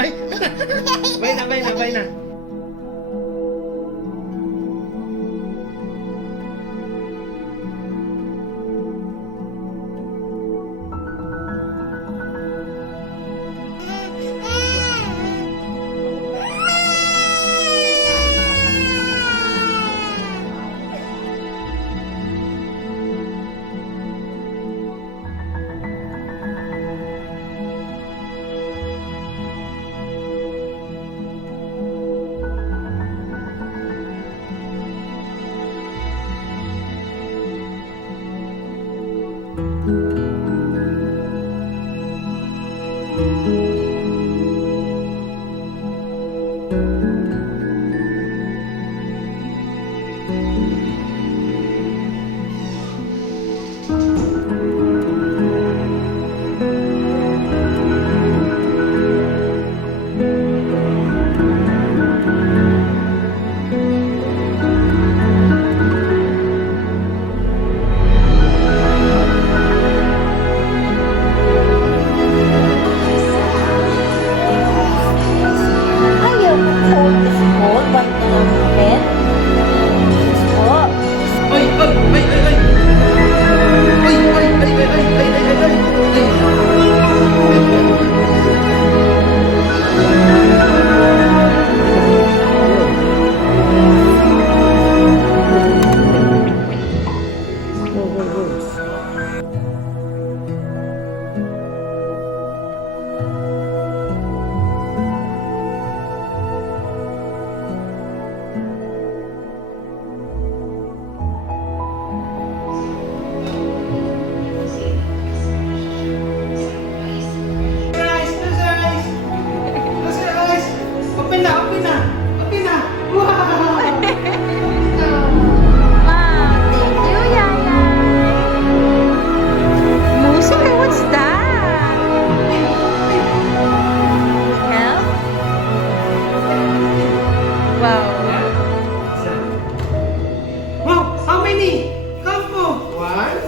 Ay! Bay na. Ayaw ko cold is cold, but pen is po. Ay! Open na! Wow! Wow, thank you, Yaya. Music, what's that? Help? Wow. Wow! How many? Count mo! One.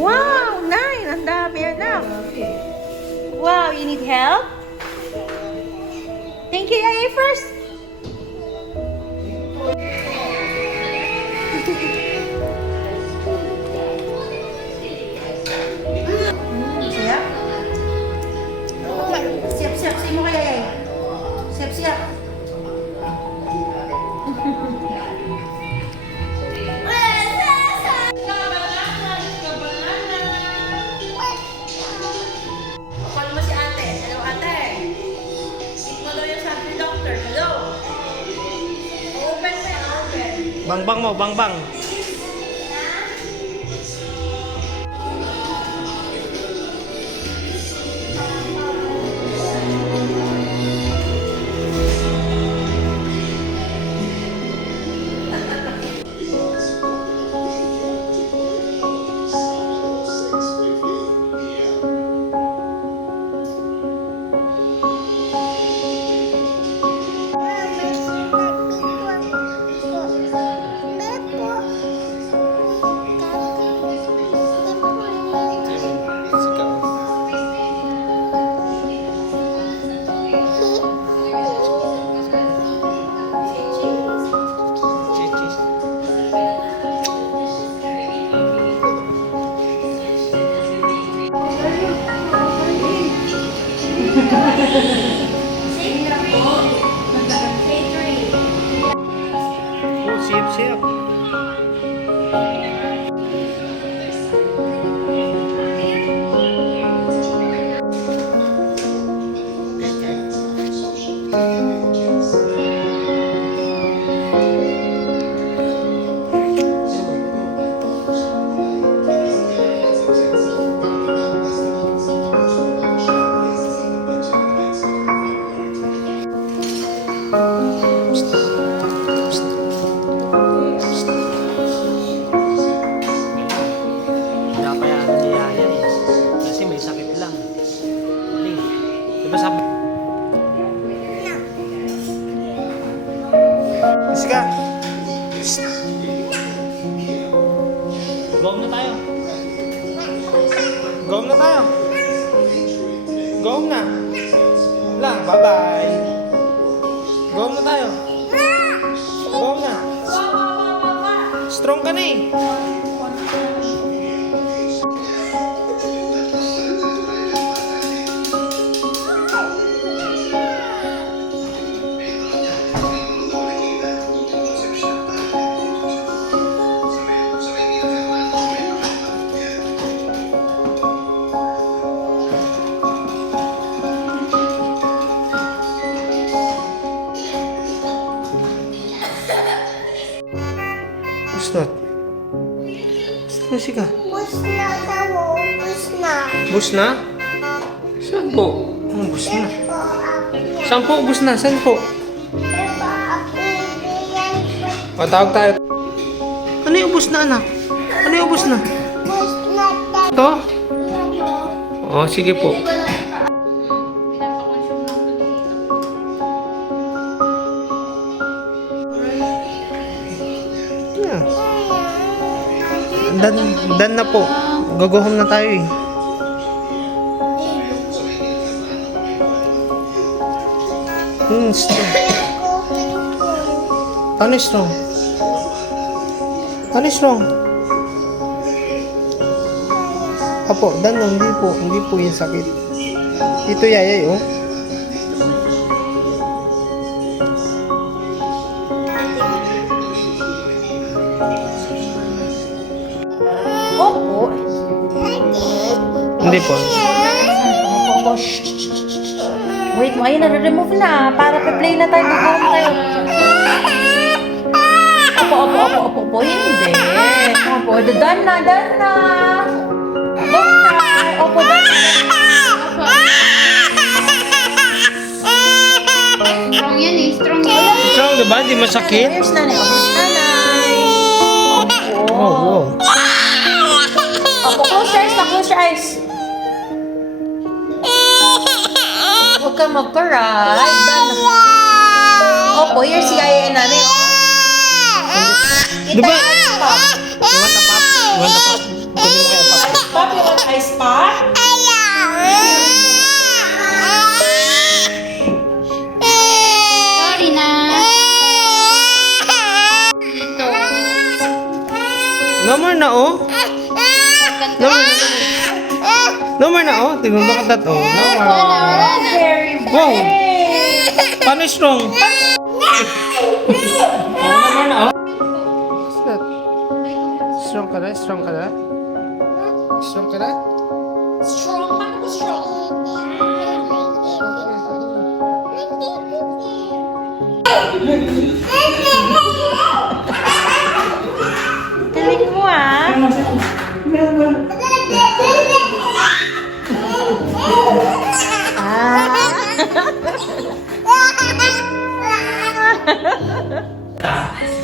Wow, 9. Ang dami, anak. Wow, you need help? Thank you, Yaya, first. Siap? Siap-siap sih mo kaya, Yaya. Siap-siap. Call mo si ate. Hello, ate. Ito daw yung sabi ni doctor. Hello. Open mo yan, open. Bang mo, bang. Oh, siap. Go home na tayo. Go home na. Lang, bye-bye. Go home na tayo. Go home na. Strong ka na eh. Pusnat. Saan si ka? Bus na daw, bus na. Bus na? Saan po? Oh, bus na. Po, ako. Saan po? Bus na? Saan po? Ito, ako yan. Patawag tayo. Ano yung bus na, anak? Ano yung bus na? Bus na daw. Ito? Oh, sige po. Yeah. Dan na po. Go home na tayo eh. Strong. Paano strong? Paano strong? Apo, dan no, hindi po yung sakit. Ito yayay, oh. Opo. Hindi po. Opo. Wait mo, ayun na, remove na. Para pa-play na tayo, gagawin tayo. Opo. Hindi. Opo, done na. Opo, done na. Strong yan eh, strong yan. Strong, diba? Hindi masakit? Here's nanay. Here's nanay. Oh, wow. Opo, close your eyes na, close your eyes. Huwag ka mag-cry. Done na. Opo, here's si Yaya and nanay. Diba? Ice pop. You want a pop? You want a pop? Kunin mo kaya pop. Ice pop? You want ice pop? Sorry na. Ito. No more na, oh. No more na, oh. Tingnan mo ka that, oh. No more. Wala na. Very Wow. brave. Paano strong? No more na, oh. What's that? Strong ka na? Strong ka na? Strong ka na? Strong. Paano ko strong? Galing mo, ah.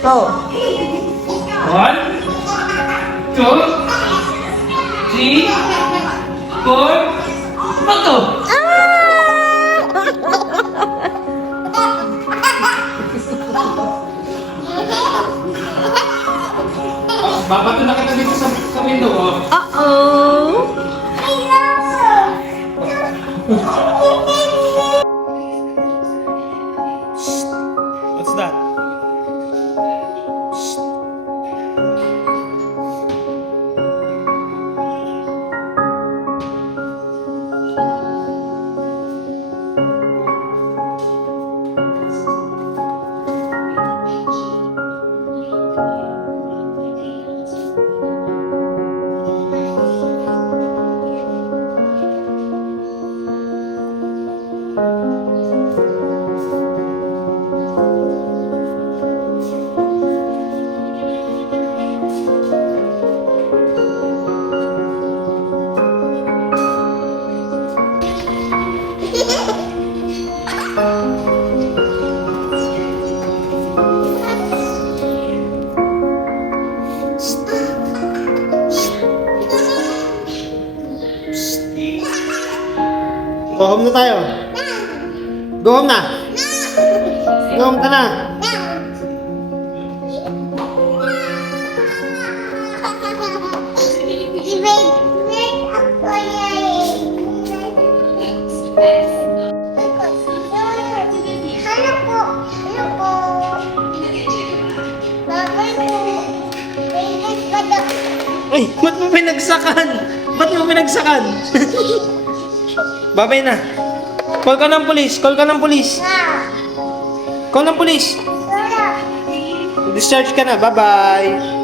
Oh. 1, 2, 3, 4, bato! Babato na kita dito sa window, oh. Uh-oh. What's that? Go home na tayo. Go home na. Go home ka na. Wait, ako yan. Ay, ba't mo pinagsakan? Ba't mo pinagsakan? Babay na. Call ka ng pulis. Call ka ng pulis. Call ng pulis. Discharge ka na. Bye-bye.